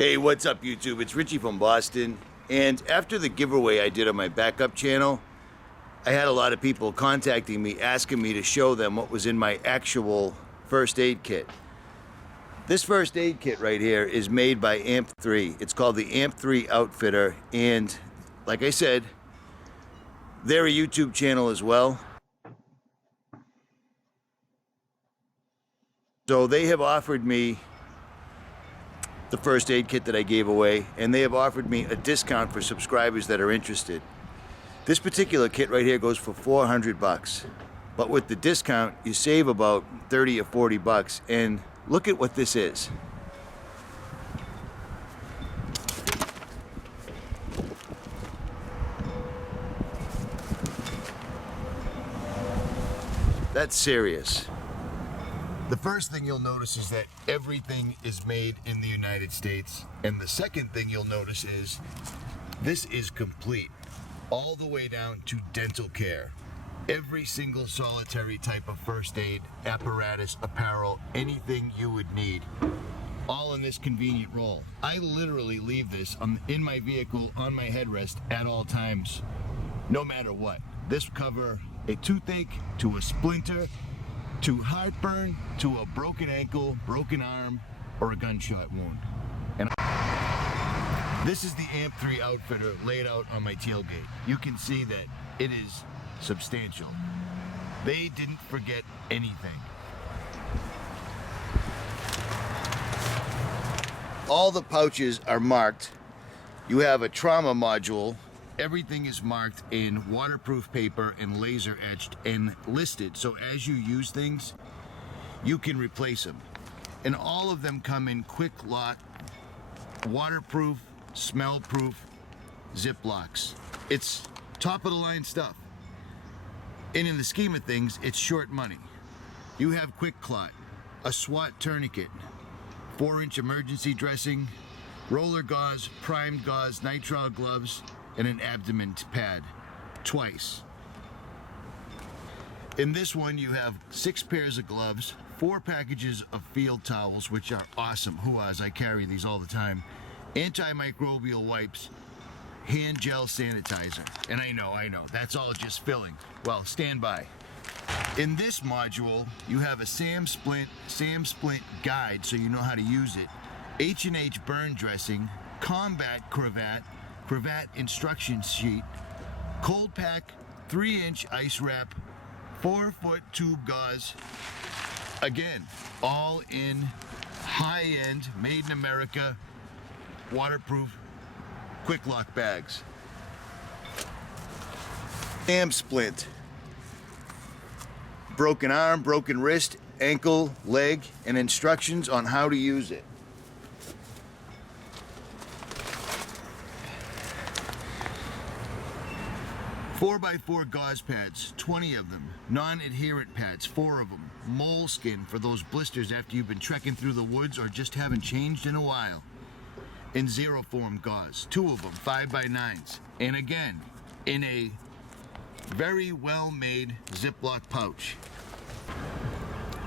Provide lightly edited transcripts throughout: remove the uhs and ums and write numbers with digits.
Hey, what's up YouTube? It's Richie from Boston. And after the giveaway I did on my backup channel, I had a lot of people contacting me asking me to show them what was in my actual first aid kit. This first aid kit right here is made by AMP3. It's called the AMP3 Outfitter, and like I said, they're a YouTube channel as well. So they have offered me the first aid kit that I gave away, and they have offered me a discount for subscribers that are interested. This particular kit right here goes for 400 bucks, but with the discount you save about 30 or 40 bucks, and look at what this is. That's serious. The first thing you'll notice is that everything is made in the United States. And the second thing you'll notice is this is complete, all the way down to dental care. Every single solitary type of first aid, apparatus, apparel, anything you would need, all in this convenient roll. I literally leave this in my vehicle on my headrest at all times, no matter what. This will cover a toothache, to a splinter, to heartburn, to a broken ankle, broken arm, or a gunshot wound. And this is the AMP3 Outfitter laid out on my tailgate. You can see that it is substantial. They didn't forget anything. All the pouches are marked. You have a trauma module. Everything is marked in waterproof paper and laser etched and listed, so as you use things, you can replace them. And all of them come in quick lock, waterproof, smell-proof Ziplocs. It's top of the line stuff. And in the scheme of things, it's short money. You have Quick Clot, a SWAT tourniquet, 4-inch emergency dressing, roller gauze, primed gauze, nitrile gloves, and an abdomen pad, twice. In this one you have 6 pairs of gloves, 4 packages of field towels, which are awesome, I carry these all the time, antimicrobial wipes, hand gel sanitizer. And I know, that's all just filling. Well, stand by. In this module, you have a Sam Splint guide so you know how to use it, H&H burn dressing, combat cravat instruction sheet, cold pack, 3-inch ice wrap, 4-foot tube gauze. Again, all in high-end, made in America, waterproof, quick lock bags. Sam Splint. Broken arm, broken wrist, ankle, leg, and instructions on how to use it. Four-by-4 gauze pads, 20 of them. Non-adherent pads, 4 of them. Moleskin for those blisters after you've been trekking through the woods or just haven't changed in a while. In Zero-form gauze, 2 of them, 5x9s. And again, in a very well-made Ziploc pouch.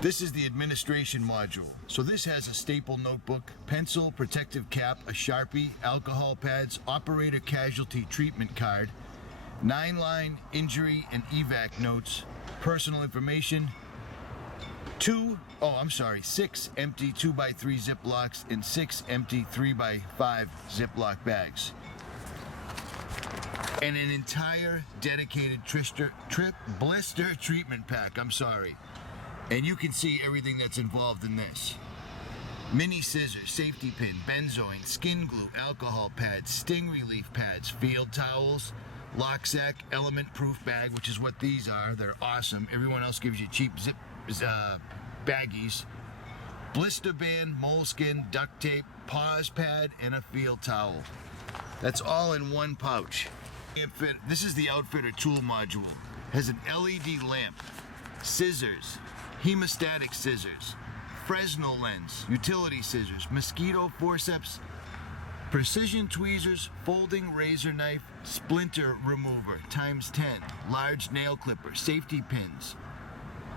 This is the administration module. So this has a staple notebook, pencil, protective cap, a Sharpie, alcohol pads, operator casualty treatment card, 9-line injury and evac notes, personal information, 6 empty 2x3 Ziplocs and 6 empty 3x5 Ziploc bags. And an entire dedicated blister treatment pack, And you can see everything that's involved in this. Mini scissors, safety pin, benzoin, skin glue, alcohol pads, sting relief pads, field towels, lock sack, element proof bag, which is what these are. They're awesome. Everyone else gives you cheap baggies. Blister band, moleskin, duct tape, pause pad, and a field towel. That's all in one pouch. This is the Outfitter tool module. Has an LED lamp, scissors, hemostatic scissors, Fresnel lens, utility scissors, mosquito forceps, precision tweezers, folding razor knife, splinter remover ×10, large nail clipper, safety pins,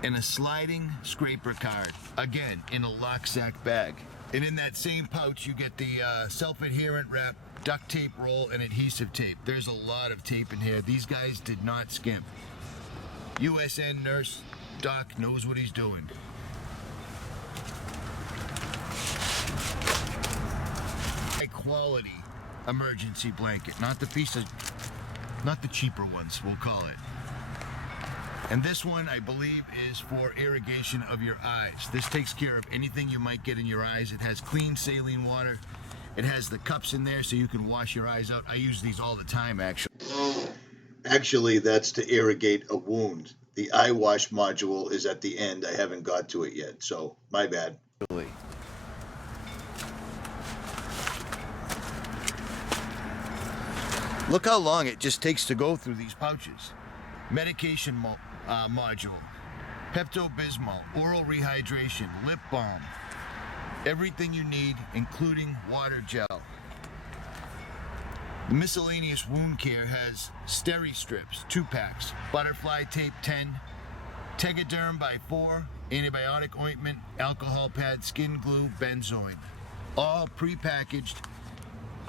and a sliding scraper card, again in a lock sack bag. And in that same pouch, you get the self-adherent wrap, duct tape roll, and adhesive tape. There's a lot of tape in here. These guys did not skimp. USN nurse doc knows what he's doing. High quality emergency blanket, not the cheaper ones, we'll call it. And this one, I believe, is for irrigation of your eyes. This takes care of anything you might get in your eyes. It has clean saline water. It has the cups in there so you can wash your eyes out. I use these all the time, actually. Actually, that's to irrigate a wound. The eye wash module is at the end. I haven't got to it yet, so my bad. Look how long it just takes to go through these pouches. Medication module, Pepto-Bismol, oral rehydration, lip balm, everything you need, including water gel. The miscellaneous wound care has steri strips, 2 packs, butterfly tape 10, Tegaderm by 4, antibiotic ointment, alcohol pad, skin glue, benzoin, all pre-packaged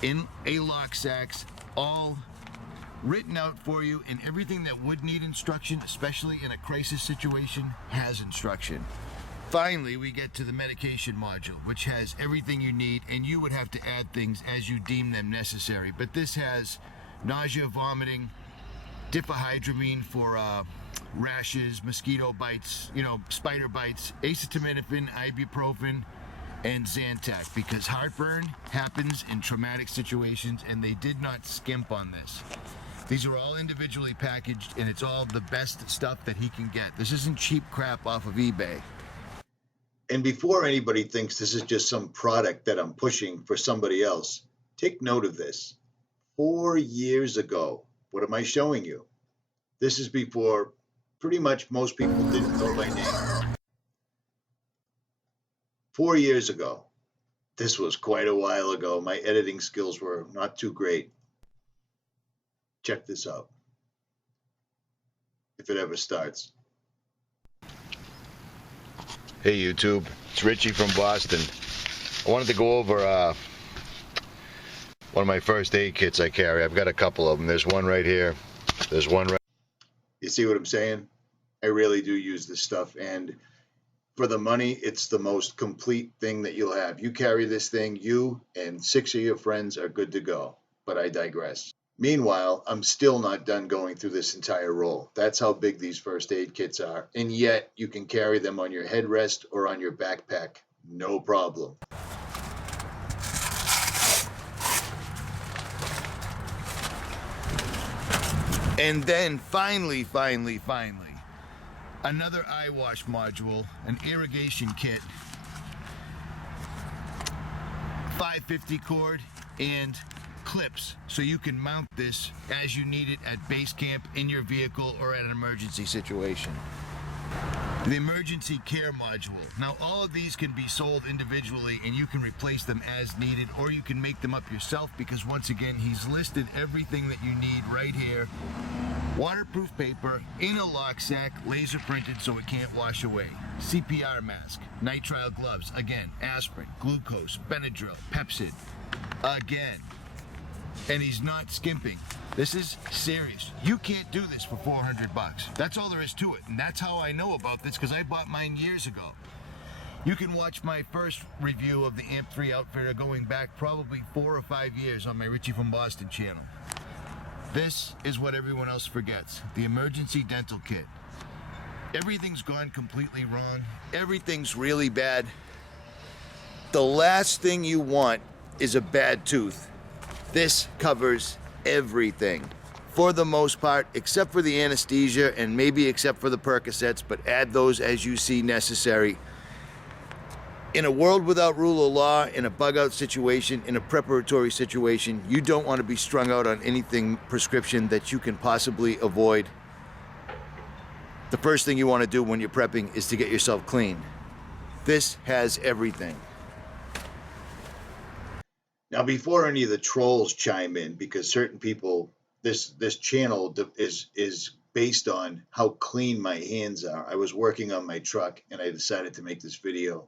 in A-lock sacks, all written out for you, and everything that would need instruction, especially in a crisis situation, has instruction. Finally, we get to the medication module, which has everything you need, and you would have to add things as you deem them necessary. But this has nausea, vomiting, diphenhydramine for rashes, mosquito bites, spider bites, acetaminophen, ibuprofen, and Zantac, because heartburn happens in traumatic situations, and they did not skimp on this. These are all individually packaged, and it's all the best stuff that he can get. This isn't cheap crap off of eBay. And before anybody thinks this is just some product that I'm pushing for somebody else, take note of this. 4 years ago, what am I showing you? This is before pretty much most people didn't know my name. 4 years ago. This was quite a while ago. My editing skills were not too great. Check this out. If it ever starts. Hey YouTube, it's Richie from Boston. I wanted to go over one of my first aid kits I carry. I've got a couple of them. There's one right here. There's one right. You see what I'm saying? I really do use this stuff, and for the money, it's the most complete thing that you'll have. You carry this thing, you and 6 of your friends are good to go. But I digress. Meanwhile, I'm still not done going through this entire roll. That's how big these first aid kits are. And yet, you can carry them on your headrest or on your backpack. No problem. And then finally, another eye wash module, an irrigation kit, 550 cord, and clips, so you can mount this as you need it at base camp, in your vehicle, or at an emergency situation. The emergency care module. Now, all of these can be sold individually, and you can replace them as needed, or you can make them up yourself, because once again, he's listed everything that you need right here. Waterproof paper in a lock sack, laser printed so it can't wash away. CPR mask, nitrile gloves, again, aspirin, glucose, Benadryl, Pepsid, again. And he's not skimping. This is serious. You can't do this for 400 bucks. That's all there is to it. And that's how I know about this, because I bought mine years ago. You can watch my first review of the AMP3 Outfitter going back probably 4 or 5 years on my Richie from Boston channel. This is what everyone else forgets. The emergency dental kit. Everything's gone completely wrong. Everything's really bad. The last thing you want is a bad tooth. This covers everything, for the most part, except for the anesthesia and maybe except for the Percocets, but add those as you see necessary. In a world without rule of law, in a bug-out situation, in a preparatory situation, you don't want to be strung out on anything prescription that you can possibly avoid. The first thing you want to do when you're prepping is to get yourself clean. This has everything. Now, before any of the trolls chime in, because certain people, this channel is based on how clean my hands are. I was working on my truck, and I decided to make this video.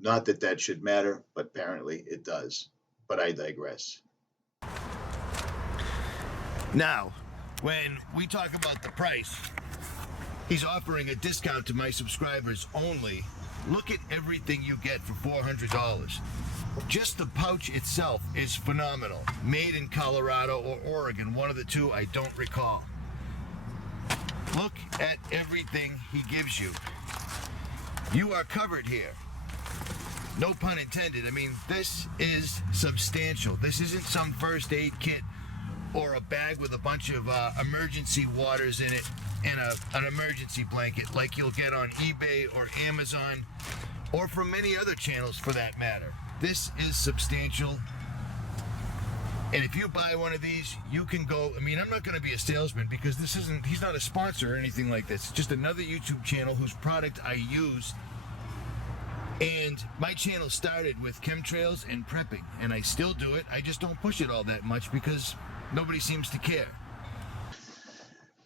Not that that should matter, but apparently it does. But I digress. Now, when we talk about the price, he's offering a discount to my subscribers only. Look at everything you get for $400. Just the pouch itself is phenomenal. Made in Colorado or Oregon, one of the two, I don't recall. Look at everything he gives you. You are covered here. No pun intended. I mean, this is substantial. This isn't some first aid kit or a bag with a bunch of emergency waters in it and an emergency blanket like you'll get on eBay or Amazon or from many other channels for that matter. This is substantial. And if you buy one of these, you can go, I mean, I'm not going to be a salesman because he's not a sponsor or anything like this. It's just another YouTube channel whose product I use. And my channel started with chemtrails and prepping, and I still do it. I just don't push it all that much because nobody seems to care.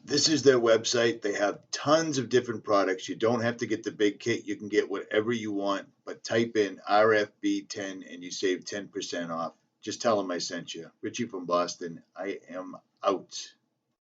This is their website. They have tons of different products. You don't have to get the big kit. You can get whatever you want, but type in RFB10 and you save 10% off. Just tell them I sent you. Richie from Boston. I am out.